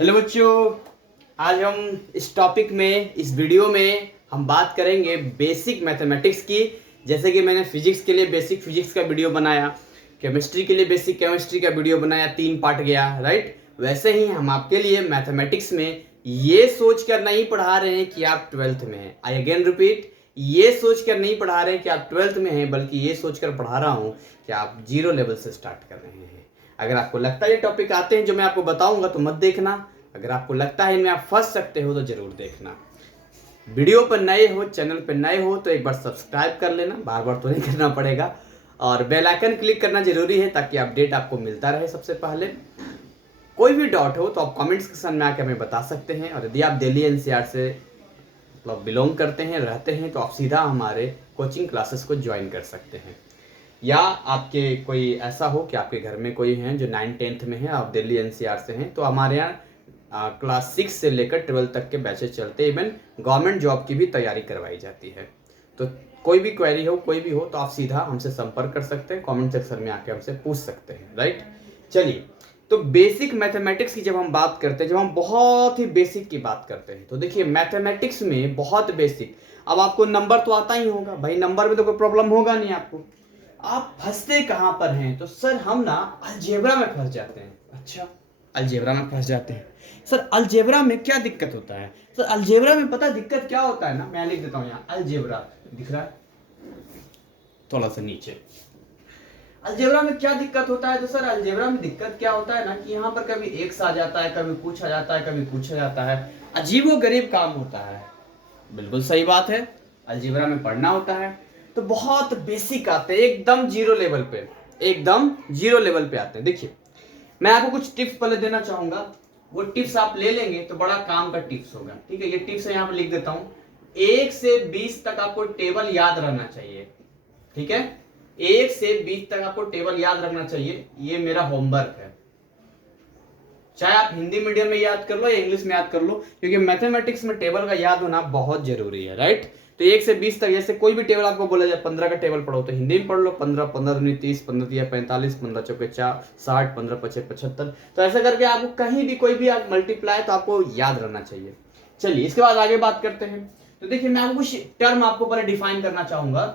Hello बच्चों, आज हम इस टॉपिक में इस वीडियो में हम बात करेंगे बेसिक मैथमेटिक्स की। जैसे कि मैंने फिजिक्स के लिए बेसिक फिजिक्स का वीडियो बनाया, केमिस्ट्री के लिए बेसिक केमिस्ट्री का वीडियो बनाया, 3 पार्ट गया, राइट। वैसे ही हम आपके लिए मैथमेटिक्स में ये सोच कर नहीं पढ़ा रहे हैं कि आप 12th में हैं। आई अगेन रिपीट, ये सोच कर नहीं पढ़ा रहे हैं कि आप 12th में हैं, बल्कि ये सोच कर पढ़ा रहा हूँ कि आप 0 लेवल से स्टार्ट कर रहे हैं। अगर आपको लगता है ये टॉपिक आते हैं जो मैं आपको बताऊंगा तो मत देखना। अगर आपको लगता है इनमें आप फंस सकते हो तो जरूर देखना। वीडियो पर नए हो, चैनल पर नए हो तो एक बार सब्सक्राइब कर लेना, बार बार तो नहीं करना पड़ेगा। और बेल आइकन क्लिक करना जरूरी है ताकि अपडेट आपको मिलता रहे सबसे पहले। कोई भी डाउट हो तो आप कमेंट सेक्शन में आकर हमें बता सकते हैं। और यदि आप दिल्ली एनसीआर से मतलब बिलोंग करते हैं, रहते हैं, तो आप सीधा हमारे कोचिंग क्लासेस को ज्वाइन कर सकते हैं। या आपके कोई ऐसा हो कि आपके घर में कोई हैं जो 9th-10th में है, आप दिल्ली एनसीआर से हैं, तो हमारे यहाँ क्लास 6 से लेकर 12 तक के बैचेस चलते हैं। इवन गवर्नमेंट जॉब की भी तैयारी करवाई जाती है। तो कोई भी क्वेरी हो, कोई भी हो, तो आप सीधा हमसे संपर्क कर सकते हैं, कमेंट सेक्शन में आके हमसे पूछ सकते हैं, राइट। चलिए, तो बेसिक मैथमेटिक्स की जब हम बात करते हैं, जब हम बहुत ही बेसिक की बात करते हैं, तो देखिए मैथमेटिक्स में बहुत बेसिक। अब आपको नंबर तो आता ही होगा भाई, नंबर में तो कोई प्रॉब्लम होगा नहीं आपको। आप फंसते कहां पर हैं? तो सर हम ना अलजेब्रा में फंस जाते हैं। अच्छा, अलजेब्रा में फंस जाते हैं। सर अलजेब्रा में क्या दिक्कत होता है? सर अलजेब्रा में पता दिक्कत क्या होता है ना, मैं लिख देता हूं यहाँ। अलजेब्रा दिख रहा है थोड़ा सा नीचे। अलजेब्रा में क्या दिक्कत होता है? तो सर अलजेब्रा में दिक्कत क्या होता है ना कि यहाँ पर कभी एक्स आ जाता है, कभी कुछ आ जाता है, कभी कुछ आ जाता है। अजीबो गरीब काम होता है। बिल्कुल सही बात है, अलजेब्रा में पढ़ना होता है तो बहुत बेसिक आते हैं, एकदम 0 लेवल पे, एकदम 0 लेवल पे आते हैं। देखिए मैं आपको कुछ टिप्स पहले देना चाहूंगा। वो टिप्स आप ले लेंगे तो बड़ा काम का टिप्स होगा, ठीक है। ये टिप्स यहाँ पे लिख देता हूँ। 1 से 20 तक आपको टेबल याद रहना चाहिए, ठीक है। 1 से 20 तक आपको टेबल याद रखना चाहिए। ये मेरा होमवर्क है, चाहे आप हिंदी मीडियम में याद कर लो या इंग्लिश में याद कर लो, क्योंकि मैथमेटिक्स में टेबल का याद होना बहुत जरूरी है, राइट। तो 1 से 20 तक, जैसे कोई भी टेबल आपको बोला जाए 15 का टेबल पढ़ो तो हिंदी में पढ़ लो। 15 15 दूनी 30, 15 तिया 45, 15 चौके 60, 15 पचे 75। तो ऐसा करके आपको कहीं भी कोई भी आप मल्टीप्लाई तो आपको याद रहना चाहिए। चलिए इसके बाद आगे बात करते हैं। तो देखिए मैं आपको कुछ टर्म आपको पहले डिफाइन करना चाहूंगा।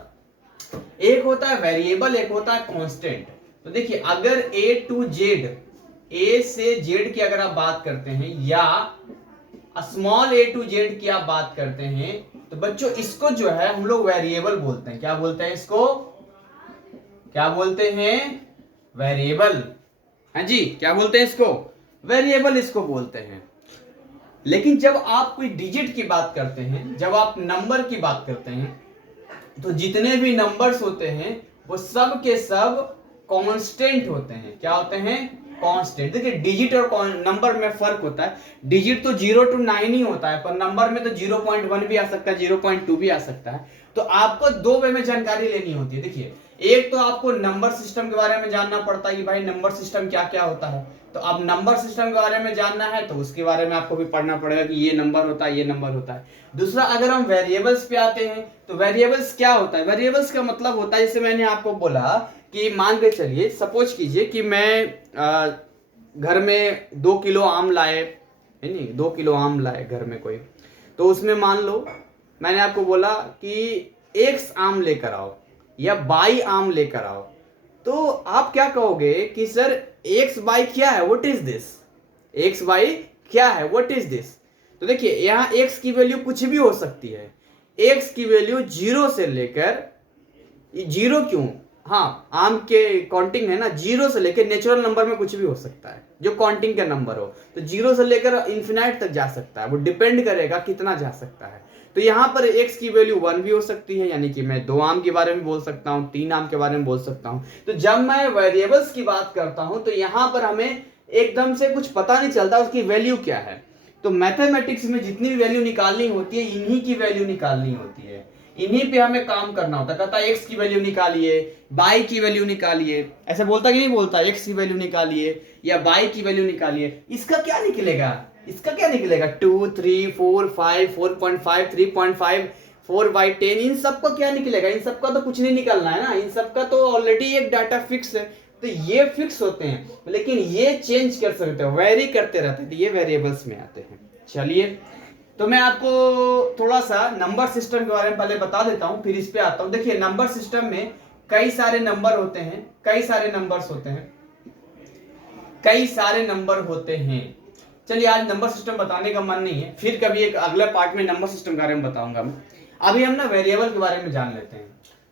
एक होता है वेरिएबल, एक होता है कांस्टेंट। तो देखिए अगर ए टू जेड, ए से जेड की अगर आप बात करते हैं या स्मॉल ए टू जेड की आप बात करते हैं, तो बच्चों इसको जो है हम लोग वेरिएबल बोलते हैं। क्या बोलते हैं इसको? क्या बोलते हैं? वेरिएबल। हाँ जी, क्या बोलते हैं इसको? वेरिएबल इसको बोलते हैं। लेकिन जब आप कोई डिजिट की बात करते हैं, जब आप नंबर की बात करते हैं, तो जितने भी नंबर्स होते हैं वो सब के सब कांस्टेंट होते हैं। क्या होते हैं? कांस्टेंट। देखिए डिजिट और नंबर में फर्क होता है। डिजिट तो 0 to 9 ही होता है, पर नंबर में तो 0.1 भी आ सकता है, 0.2 भी आ सकता है। तो आपको 2 वे में जानकारी लेनी होती है। देखिए एक तो आपको नंबर सिस्टम के बारे में जानना पड़ता है कि भाई नंबर सिस्टम क्या क्या होता है। तो अब नंबर सिस्टम के बारे में जानना है तो उसके बारे में आपको भी पढ़ना पड़ेगा कि ये नंबर होता है, ये नंबर होता है। दूसरा, अगर हम वेरिएबल्स पे आते हैं तो वेरिएबल्स क्या होता है? वेरिएबल्स का मतलब होता है, जैसे मैंने आपको बोला कि मान के चलिए, सपोज कीजिए कि मैं घर में 2 किलो आम लाए, है नहीं, 2 किलो आम लाए घर में कोई। तो उसमें मान लो मैंने आपको बोला कि x आम लेकर आओ या y आम लेकर आओ। तो आप क्या कहोगे कि सर x y क्या है? What is this? x y क्या है? What is this? तो देखिए यहाँ x की वैल्यू कुछ भी हो सकती है। x की वैल्यू 0 से लेकर, 0 क्यों, हाँ आम के काउंटिंग है ना, 0 से लेकर नेचुरल नंबर में कुछ भी हो सकता है जो काउंटिंग का नंबर हो। तो 0 से लेकर इंफिनाइट तक जा सकता है, वो डिपेंड करेगा कितना जा सकता है। तो यहाँ पर x की वैल्यू 1 भी हो सकती है, यानी कि मैं 2 आम के बारे में बोल सकता हूँ, 3 आम के बारे में बोल सकता हूँ। तो जब मैं वेरिएबल्स की बात करता हूँ तो यहाँ पर हमें एकदम से कुछ पता नहीं चलता उसकी वैल्यू क्या है। तो मैथमेटिक्स में जितनी भी वैल्यू निकालनी होती है, इन्हीं की वैल्यू निकालनी होती है, इन्हीं पे हमें काम करना होता है। कहता है एक्स की वैल्यू निकालिए, बाई की वैल्यू निकालिए, ऐसे बोलता कि नहीं बोलता? एक्स की वैल्यू निकालिए या बाई की वैल्यू निकालिए। इसका क्या निकलेगा? इसका क्या निकलेगा? 2 3 4 5 4.5 3.5 4/10, इन सब का क्या निकलेगा? इन सब का तो कुछ नहीं निकलना है ना, इन सब का तो ऑलरेडी एक डाटा फिक्स है। तो ये फिक्स होते हैं, लेकिन ये चेंज कर सकते हैं, वेरी करते रहते हैं, तो ये वेरिएबल्स में आते हैं। चलिए, तो मैं आपको थोड़ा सा नंबर सिस्टम के बारे में पहले बता देता हूं, फिर इस पे आता हूं। देखिए, नंबर सिस्टम में कई सारे नंबर होते हैं, कई सारे नंबर्स होते हैं, कई सारे नंबर होते हैं। चलिए, आज नंबर सिस्टम बताने का मन नहीं है, फिर कभी एक अगले पार्ट में नंबर सिस्टम के बारे में बताऊंगा मैं। अभी हम ना वेरिएबल के बारे में जान लेते हैं।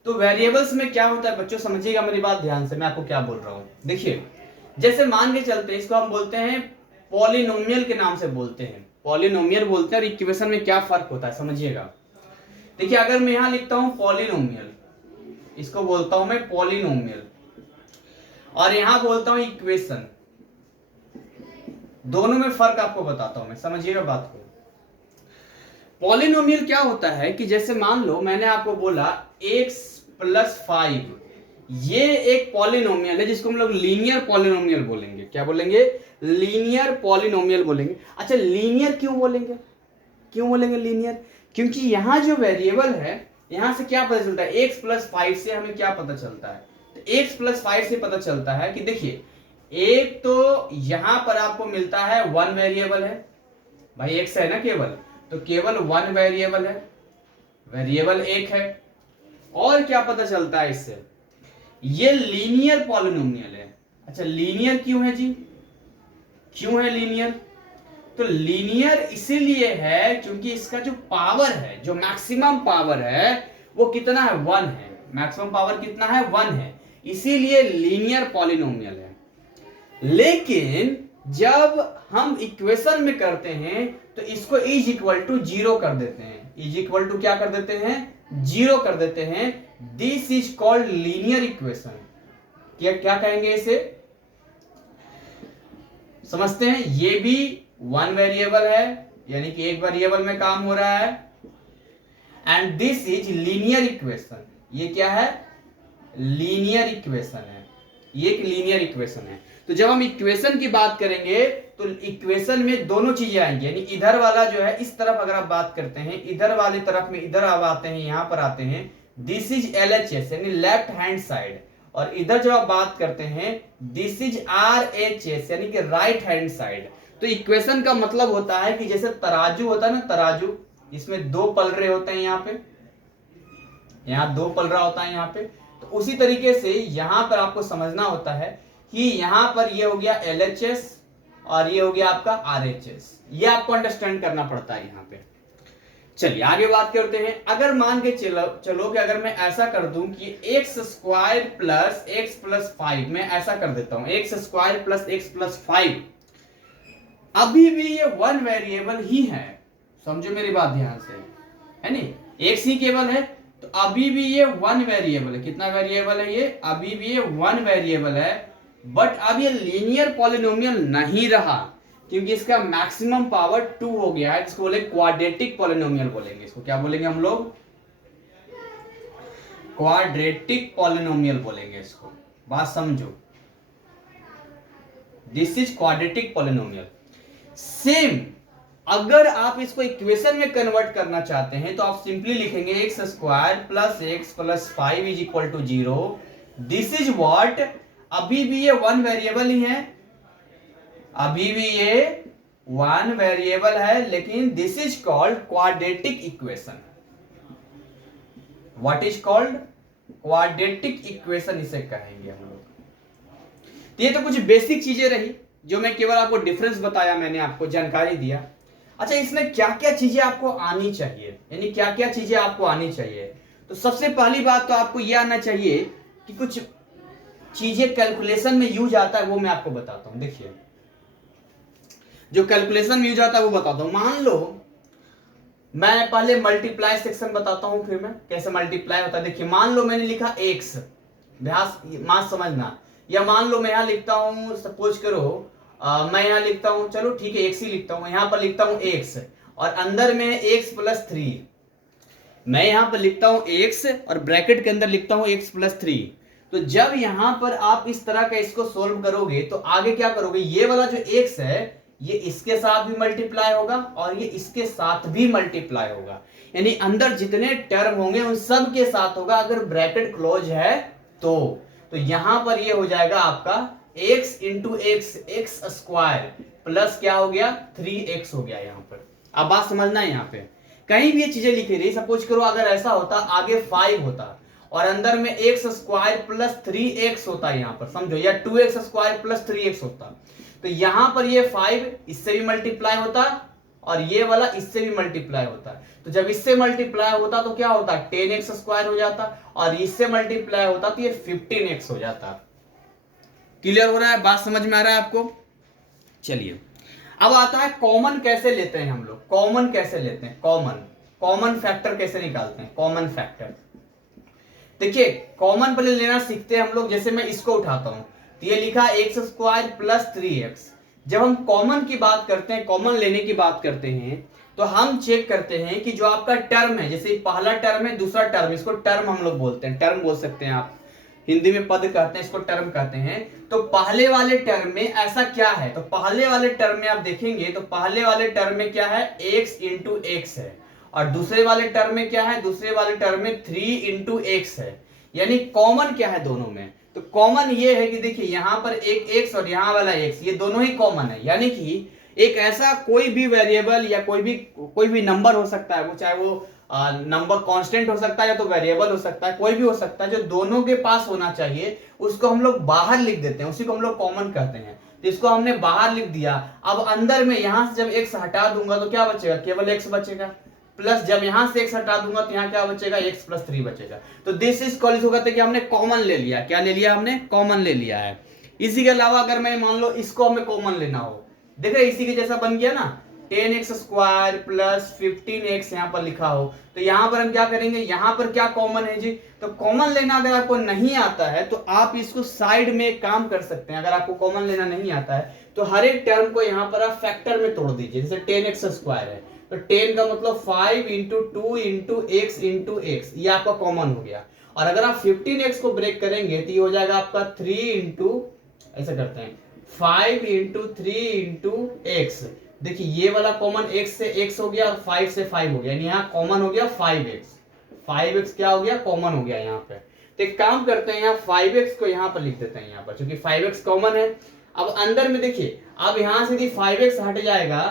तो वेरिएबल्स में क्या होता है बच्चों, समझिएगा मेरी बात ध्यान से, मैं आपको क्या बोल रहा हूं। देखिए, जैसे मान के चलते हैं, इसको हम बोलते हैं पॉलिनोमियल के नाम से बोलते हैं, पॉलिनोमियल बोलते हैं। और इक्वेशन में क्या फर्क होता है समझिएगा। देखिए, अगर मैं यहां लिखता हूं पॉलिनोमियल, इसको बोलता हूं मैं पॉलिनोमियल, और यहां बोलता हूं इक्वेशन, दोनों में फर्क आपको बताता हूं मैं, समझिएगा बात को। पॉलिनोमियल क्या होता है कि जैसे मान लो मैंने आपको बोला x+5, ये एक पॉलिनोमियल है जिसको हम लोग लीनियर पॉलिनोमियल बोलेंगे। क्या बोलेंगे? लीनियर पॉलिनोमियल बोलेंगे। अच्छा, लीनियर क्यों बोलेंगे? क्यों बोलेंगे लीनियर? क्योंकि यहां जो वेरिएबल है, यहां से क्या पता चलता है, x+5 से हमें क्या पता चलता है, तो x+5 से पता चलता है कि देखिए, एक तो यहां पर आपको मिलता है वन वेरिएबल है, भाई x है ना केवल, तो केवल वन वेरिएबल है, वेरिएबल एक है। और क्या पता चलता है इससे, ये लीनियर पॉलिनोमियल है। अच्छा, लीनियर क्यों है जी? क्यों है लीनियर? तो लीनियर इसीलिए है क्योंकि इसका जो पावर है, जो मैक्सिमम पावर है, वो कितना है? वन है। मैक्सिमम पावर कितना है? वन है, इसीलिए लीनियर पॉलिनोमियल है। लेकिन जब हम इक्वेशन में करते हैं तो इसको इज इक्वल टू जीरो कर देते हैं। इज इक्वल टू क्या कर देते हैं? जीरो कर देते हैं। This is called linear equation. क्या क्या कहेंगे इसे? समझते हैं? ये भी वन वेरिएबल है, यानी कि एक वेरिएबल में काम हो रहा है, and this is linear equation. ये क्या है? लीनियर इक्वेशन है। ये एक लीनियर इक्वेशन है। तो जब हम इक्वेशन की बात करेंगे तो इक्वेशन में दोनों चीजें आएंगी, यानी इधर वाला जो है, इस तरफ अगर आप बात करते हैं, इधर वाली तरफ में इधर आप आते हैं, यहां पर आते हैं, दिस इज LHS यानी लेफ्ट हैंड साइड, और इधर जो आप बात करते हैं दिस इज RHS यानी कि राइट हैंड साइड। तो इक्वेशन का मतलब होता है कि जैसे तराजू होता है ना, तराजू, इसमें दो पलरे होते हैं, यहाँ पे, यहाँ दो पलरा होता है यहाँ पे, तो उसी तरीके से यहां पर आपको समझना होता है कि यहां पर ये हो गया LHS और ये हो गया आपका RHS। ये आपको अंडरस्टैंड करना पड़ता है यहाँ पे। चलिए आगे बात करते हैं। अगर मान के चलो कि अगर मैं ऐसा कर दूं कि x² प्लस x+5, मैं ऐसा कर देता हूं x² प्लस x+5, अभी भी ये वन वेरिएबल ही है, समझो मेरी बात ध्यान से, है नहीं, x ही केवल है, तो अभी भी ये वन वेरिएबल है। कितना वेरिएबल है ये? अभी भी ये वन वेरिएबल है, बट अब ये लीनियर पॉलिनोमियल नहीं रहा, क्योंकि इसका मैक्सिमम पावर 2 हो गया है, जिसको बोले क्वाड्रेटिक पॉलिनोमियल बोलेंगे। इसको क्या बोलेंगे हम लोग? क्वाड्रेटिक पॉलिनोमियल बोलेंगे इसको। बात समझो, this is quadratic polynomial. Same अगर आप इसको इक्वेशन में कन्वर्ट करना चाहते हैं तो आप सिंपली लिखेंगे x² plus x+5 is equal to 0। This is what, अभी भी ये वन वेरिएबल ही है, अभी भी ये वन वेरिएबल है, लेकिन this is called quadratic equation. What is called? Quadratic equation इसे कहेंगे हम लोग। ये तो कुछ बेसिक चीजें रही जो मैं केवल आपको डिफरेंस बताया, मैंने आपको जानकारी दिया। अच्छा, इसमें क्या क्या चीजें आपको आनी चाहिए, यानी क्या क्या चीजें आपको आनी चाहिए? तो सबसे पहली बात तो आपको यह आना चाहिए कि कुछ चीजें कैलकुलेशन में यूज आता है, वो मैं आपको बताता हूं। देखिए, जो कैलकुलेशन में यूज आता है वो बताता हूं। मान लो मैं पहले मल्टीप्लाई सेक्शन बताता हूं, फिर मैं कैसे मल्टीप्लाई होता है। देखिए, मान लो मैंने लिखा x, मान समझना, या मान लो मैं यहां लिखता हूं, सपोज करो मैं यहां लिखता हूं, चलो ठीक है x ही लिखता हूं, यहां पर लिखता हूं x और अंदर में x+3, मैं यहां पर लिखता हूं x और ब्रैकेट के अंदर लिखता हूं x+3। तो जब यहां पर आप इस तरह का इसको सोल्व करोगे तो आगे क्या करोगे, ये वाला जो x है ये इसके साथ भी मल्टीप्लाई होगा और ये इसके साथ भी मल्टीप्लाई होगा, यानी अंदर जितने टर्म होंगे उन सब के साथ होगा, अगर ब्रैकेट क्लोज है तो। तो यहां पर ये हो जाएगा आपका x into x square plus क्या हो गया 3x हो गया। यहां पर अब बात समझना है, यहाँ पे कहीं भी ये चीजें लिखी रही, सपोज करो अगर ऐसा होता आगे 5 होता और अंदर में एक्स स्क्वायर प्लस 3x होता है यहाँ पर, समझो, या 2x स्क्वायर प्लस 3x होता, तो यहां पर ये 5 इससे भी मल्टीप्लाई होता और ये वाला इससे भी मल्टीप्लाई होता है। तो जब इससे मल्टीप्लाई होता तो क्या होता 10x स्क्वायर हो जाता और इससे मल्टीप्लाई होता तो ये 15x हो जाता। क्लियर हो रहा है, बात समझ में आ रहा है आपको? चलिए अब आता है कॉमन कैसे लेते हैं हम लोग, कॉमन कैसे लेते हैं, कॉमन फैक्टर कैसे निकालते हैं, कॉमन फैक्टर। देखिए कॉमन पहले लेना सीखते हैं हम लोग। जैसे मैं इसको उठाता हूं तो ये लिखा एक्स स्क्वायर प्लस 3x। जब हम कॉमन की बात करते हैं, कॉमन लेने की बात करते हैं, तो हम चेक करते हैं कि जो आपका टर्म है, जैसे पहला टर्म है दूसरा टर्म, इसको टर्म हम लोग बोलते हैं, टर्म बोल सकते हैं आप, हिंदी में पद कहते हैं, इसको टर्म कहते हैं। तो पहले वाले टर्म में ऐसा क्या है, तो पहले वाले टर्म में आप देखेंगे तो पहले वाले टर्म में क्या है x इंटू एक्स है और दूसरे वाले टर्म में क्या है, दूसरे वाले टर्म में 3 इंटू एक्स है। यानी कॉमन क्या है दोनों में, तो कॉमन ये है कि देखिए यहां पर एक x और यहां वाला x, ये दोनों ही कॉमन है। यानी कि एक ऐसा कोई भी वेरिएबल या कोई भी नंबर हो सकता है, वो चाहे वो नंबर कांस्टेंट हो सकता है या तो वेरिएबल हो सकता है, कोई भी हो सकता है, जो दोनों के पास होना चाहिए उसको हम लोग बाहर लिख देते हैं, उसी को हम लोग कॉमन कहते हैं। तो इसको हमने बाहर लिख दिया। अब अंदर में यहां से जब x हटा दूंगा तो क्या बचेगा, केवल x बचेगा, प्लस जब यहां से x हटा दूंगा तो यहां क्या बचेगा, x प्लस 3 बचेगा। तो दिस इज कॉल्ड, इसको कहते हैं कि हमने कॉमन ले लिया। क्या ले लिया हमने, कॉमन ले लिया है। इसी के अलावा अगर मैं मान लो इसको हमें कॉमन लेना हो, देख रहे इसी के जैसा बन गया ना, 10x स्क्वायर प्लस 15x यहाँ पर लिखा हो, तो यहाँ पर हम क्या करेंगे, यहाँ पर क्या कॉमन है जी, तो कॉमन लेना अगर आपको नहीं आता है तो आप इसको साइड में एक काम कर सकते हैं। अगर आपको कॉमन लेना नहीं आता है तो हर एक टर्म को यहाँ पर आप फैक्टर में तोड़ दीजिए। जैसे 10x स्क्वायर है तो 10 का मतलब 5 into 2 into x into x, ये आपका कॉमन हो गया। और अगर आप 15x को ब्रेक करेंगे तो ये हो जाएगा आपका 3 इंटू, ऐसा करते हैं 5 इंटू 3 इंटू एक्स। देखिए ये वाला कॉमन x से x हो गया और 5 से 5 हो गया, यानी यहाँ कॉमन हो गया 5x क्या हो गया, कॉमन हो गया यहाँ पे। तो एक काम करते हैं, यहाँ 5x को यहाँ पर लिख देते हैं यहाँ पर, क्योंकि 5x कॉमन है। अब अंदर में देखिए, अब यहाँ से यदि 5x हट जाएगा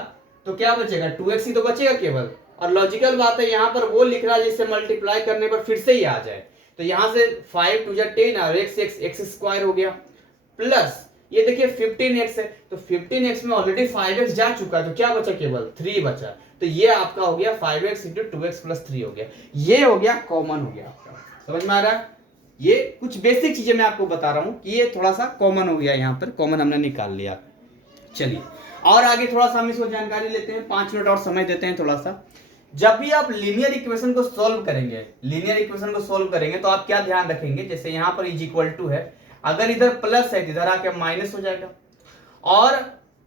तो क्या बचेगा, 2x ही तो बचेगा केवल। और लॉजिकल बात है, यहाँ पर वो लिख रहा है जिससे मल्टीप्लाई करने पर फिर से ही आ जाए। तो यहाँ से 5 2 10 और x स्क्वायर हो गया, प्लस ये देखिए 15x है, तो 15x में ऑलरेडी 5x जा चुका है, तो क्या बचा, केवल 3 बचा। तो ये आपका हो गया 5x इंटू 2x प्लस 3 हो गया, ये हो गया कॉमन हो गया आपका। समझ में आ रहा है? ये कुछ बेसिक चीजें मैं आपको बता रहा हूं कि ये थोड़ा सा कॉमन हो गया, यहाँ पर कॉमन हमने निकाल लिया। चलिए और आगे थोड़ा सा हम इसको जानकारी लेते हैं, 5 मिनट और समय देते हैं थोड़ा सा। जब भी आप लीनियर इक्वेशन को सॉल्व करेंगे, तो आप क्या ध्यान रखेंगे, जैसे यहाँ पर इज इक्वल टू है, अगर इधर प्लस है इधर आके माइनस हो जाएगा, और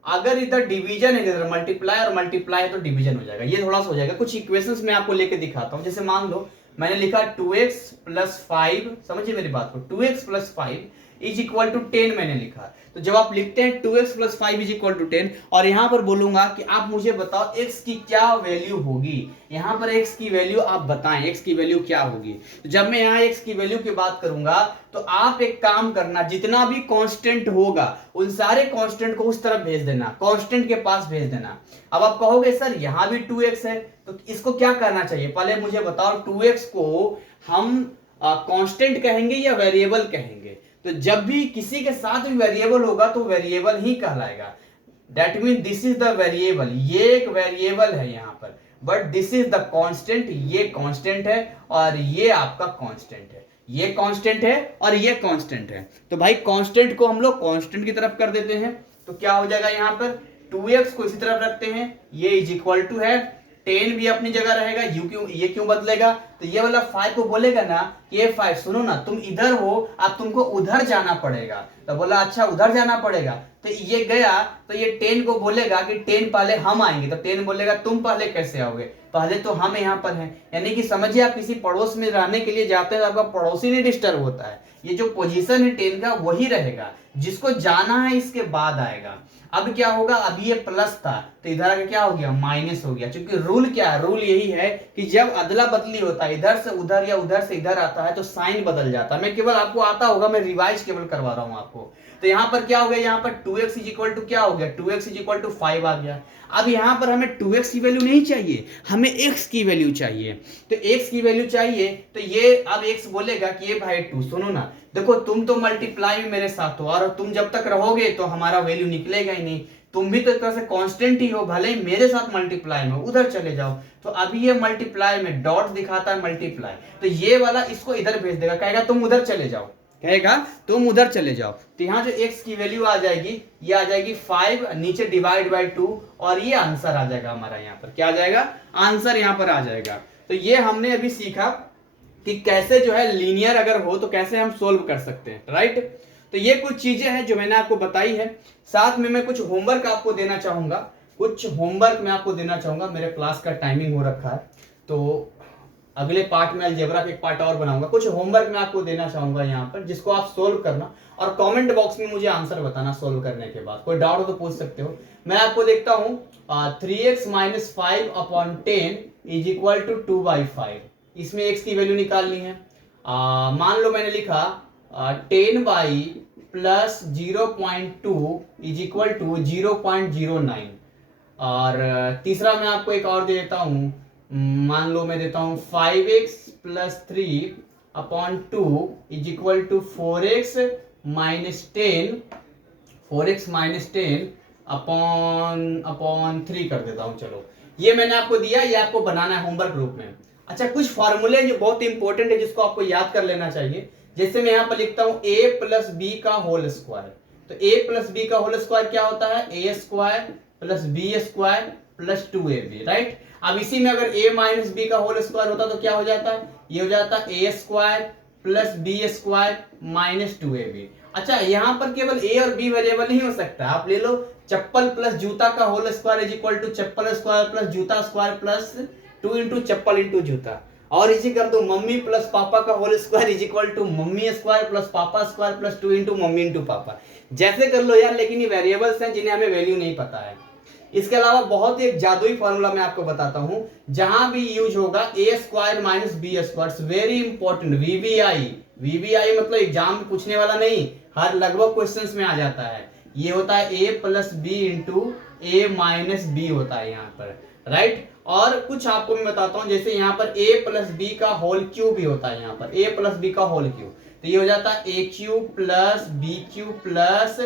अगर इधर डिवीजन है इधर मल्टीप्लाई और मल्टीप्लाई है तो डिवीजन हो जाएगा। ये थोड़ा सा हो जाएगा। कुछ इक्वेशंस मैं आपको लेके दिखाता हूं। जैसे मान लो मैंने लिखा 2x प्लस 5, समझिए मेरी बात को, 2x plus 5 is equal to 10 मैंने लिखा। तो जब आप लिखते हैं 2x plus 5 is equal to 10 और यहां पर बोलूंगा कि आप मुझे बताओ x की क्या वैल्यू होगी, यहां पर x की वैल्यू आप बताएं, x की वैल्यू क्या होगी। तो जब मैं यहां x की वैल्यू की बात करूंगा तो आप एक काम करना, जितना भी कांस्टेंट होगा उन सारे कांस्टेंट को उस तरफ भेज देना, कांस्टेंट के पास भेज देना। अब आप कहोगे सर यहां भी 2x है, तो इसको क्या करना चाहिए, पहले मुझे बताओ 2x को हम कांस्टेंट कहेंगे या वेरिएबल कहेंगे। तो जब भी किसी के साथ भी वेरिएबल होगा तो वेरिएबल ही कहलाएगा। That mean this is the variable, ये एक वेरिएबल है यहाँ पर, but this is the constant, ये कांस्टेंट है और ये आपका कांस्टेंट है, ये कांस्टेंट है और ये कांस्टेंट है। तो भाई कांस्टेंट को हम लोग कांस्टेंट की तरफ कर देते हैं, तो क्या हो जाएगा, यहाँ पर 2x को इसी तरफ रखते हैं, ये इज इक्वल टू है 10 भी अपनी जगह रहेगा, ये क्यों बदलेगा, तो ये वाला 5 को बोलेगा ना ये 5 सुनो ना तुम इधर हो, अब तुमको उधर जाना पड़ेगा। तो बोला अच्छा उधर जाना पड़ेगा, तो ये गया, तो ये 10 को बोलेगा कि 10 पहले हम आएंगे, तो 10 बोलेगा तुम पहले कैसे आओगे, पहले तो हम यहाँ पर हैं। यानी कि समझिए आप किसी पड़ोस में रहने के लिए जाते हैं तो आपका पड़ोसी नहीं डिस्टर्ब होता है, ये जो पोजीशन है 10 का वही रहेगा, जिसको जाना है इसके बाद आएगा। अब क्या होगा, अभी ये प्लस था तो इधर आके क्या हो गया, माइनस हो गया। क्योंकि रूल क्या है, रूल यही है कि जब अदला बदली होता है, इधर से उधर या उधर से इधर आता है तो साइन बदल जाता है। मैं केवल आपको आता होगा, मैं रिवाइज केवल करवा रहा हूं आपको। तो यहाँ पर क्या हो गया, यहाँ पर 2x इज इक्वल टू क्या हो गया, 2x इज इक्वल टू 5 आ गया। अब यहाँ पर हमें 2x की वैल्यू नहीं चाहिए, हमें x की वैल्यू चाहिए। तो x की वैल्यू चाहिए तो ये अब x बोलेगा कि ये भाई 2, सुनो ना, देखो तुम तो मल्टीप्लाई में मेरे साथ हो और तुम जब तक रहोगे तो हमारा वैल्यू निकलेगा ही नहीं। तुम भी तो एक तरह से कांस्टेंट ही हो, भले ही मेरे साथ मल्टीप्लाई में, उधर चले जाओ। तो अभी ये मल्टीप्लाई में डॉट दिखाता है मल्टीप्लाई, तो ये वाला इसको इधर भेज देगा, कहेगा तुम उधर चले जाओ, कहेगा तुम उधर चले जाओ। तो यहाँ जो x की वैल्यू आ जाएगी, ये आ जाएगी 5, नीचे डिवाइड बाय 2, और ये आंसर आ जाएगा हमारा। यहाँ पर क्या आ जाएगा, आंसर यहाँ पर आ जाएगा। तो ये हमने अभी सीखा कि कैसे जो है लीनियर अगर हो तो कैसे हम सोल्व कर सकते हैं, राइट। तो ये कुछ चीजें हैं जो मैंने आपको बताई है। साथ में मैं कुछ होमवर्क आपको देना चाहूंगा, कुछ होमवर्क मैं आपको देना चाहूंगा। मेरे क्लास का टाइमिंग हो रखा है, तो अगले पार्ट में अलजेब्रा का एक पार्ट और बनाऊंगा। कुछ होमवर्क मैं आपको देना चाहूंगा यहाँ पर, जिसको आप सोल्व करना और कमेंट बॉक्स में मुझे आंसर बताना सोल्व करने के बाद। कोई डाउट हो तो पूछ सकते हो। मैं आपको देखता हूँ 3x minus 5 upon 10 is equal to 2/5। इसमें x की वैल्यू निकालनी है। मान लो मैंने लिखा 10 by plus 0.2 is equal to 0.09। और तीसरा मैं आपको एक और दे देता हूं, मान लो मैं देता हूं 5x plus 3 upon 2 is equal to 4x minus 10, 4x minus 10 upon 3 कर देता हूं। चलो ये मैंने आपको दिया, ये आपको बनाना है होमवर्क ग्रुप में। अच्छा, कुछ फॉर्मूले जो बहुत इंपॉर्टेंट है जिसको आपको याद कर लेना चाहिए। जैसे मैं यहाँ पर लिखता हूं a प्लस बी का होल स्क्वायर। तो a प्लस बी का होल स्क्वायर क्या होता है, a square plus B square plus 2ab, right. अब इसी में अगर a माइनस बी का होल स्क्वायर होता तो क्या हो जाता है, ये हो जाता है a square plus B square minus 2ab। अच्छा, यहाँ पर केवल a और b वेरिएबल नहीं हो सकता, आप ले लो चप्पल प्लस जूता का whole square is equal to चप्पल स्क्वायर प्लस जूता स्क्वायर प्लस 2 इंटू चप्पल इंटू जूता। और इसी कर दो मम्मी प्लस पापा का whole square is equal to मम्मी स्क्वायर प्लस पापा स्क्वायर प्लस 2 इंटू मम्मी इंटू पापा। जैसे कर लो यार, लेकिन ये वेरिएबल्स हैं जिन्हें हमें वैल्यू नहीं पता है। इसके अलावा बहुत ही एक जादुई फॉर्मूला मैं आपको बताता हूं, जहां भी यूज होगा A square minus B square, very important. VVI मतलब एग्जाम में पूछने वाला नहीं, हर लगभग क्वेश्चंस में आ जाता है। ये होता है ए प्लस बी इंटू ए माइनस बी होता है यहाँ पर, राइट। और कुछ आपको मैं बताता हूँ, जैसे यहाँ पर a प्लस बी का होल क्यूब भी होता है, यहाँ पर a प्लस बी का होल क्यूब, तो ये हो जाता है a cube plus B cube plus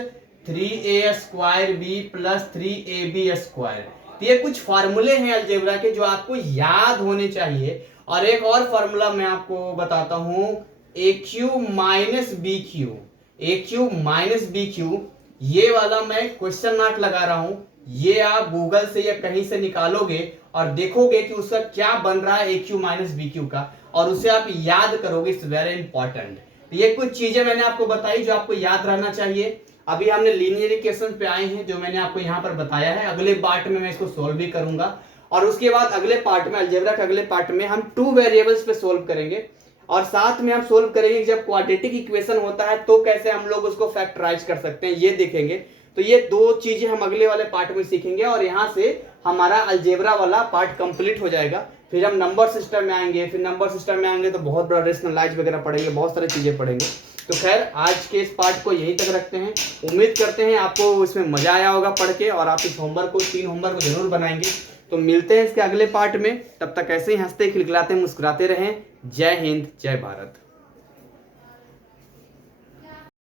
3a square b plus 3ab square. तो ये कुछ फार्मूले हैं अलजेब्रा के जो आपको याद होने चाहिए। और एक और फार्मूला मैं आपको बताता हूँ, a cube minus B cube, a cube minus B cube, ये वाला मैं क्वेश्चन मार्क लगा रहा हूं। ये आप गूगल से या कहीं से निकालोगे और देखोगे कि उसका क्या बन रहा है a cube minus B cube का, और उसे आप याद करोगे। It's very important. ये कुछ चीजें मैंने आपको बताई जो आपको याद रहना चाहिए। अभी हमने लीनियर इक्वेशन पे आए हैं जो मैंने आपको यहाँ पर बताया है। अगले पार्ट में मैं इसको सोल्व भी करूंगा, और उसके बाद अगले पार्ट में, अलजेब्रा के अगले पार्ट में हम 2 वेरिएबल्स पे सोल्व करेंगे। और साथ में हम सोल्व करेंगे जब क्वाड्रेटिक इक्वेशन होता है तो कैसे हम लोग उसको फैक्टराइज कर सकते हैं, ये देखेंगे। तो ये 2 चीजें हम अगले वाले पार्ट में सीखेंगे, और यहाँ से हमारा अलजेब्रा वाला पार्ट कंप्लीट हो जाएगा। फिर हम नंबर सिस्टम में आएंगे, फिर नंबर सिस्टम में आएंगे तो बहुत बड़ा रेशनलाइज वगैरह पढ़ेंगे, बहुत सारी चीजें पढ़ेंगे। तो खैर आज के इस पार्ट को यहीं तक रखते हैं। उम्मीद करते हैं आपको इसमें मजा आया होगा पढ़ के, और आप इस होमवर्क को 3 होमवर्क को जरूर बनाएंगे। तो मिलते हैं इसके अगले पार्ट में, तब तक ऐसे ही हंसते खिलखिलाते मुस्कुराते रहें। जय हिंद, जय भारत।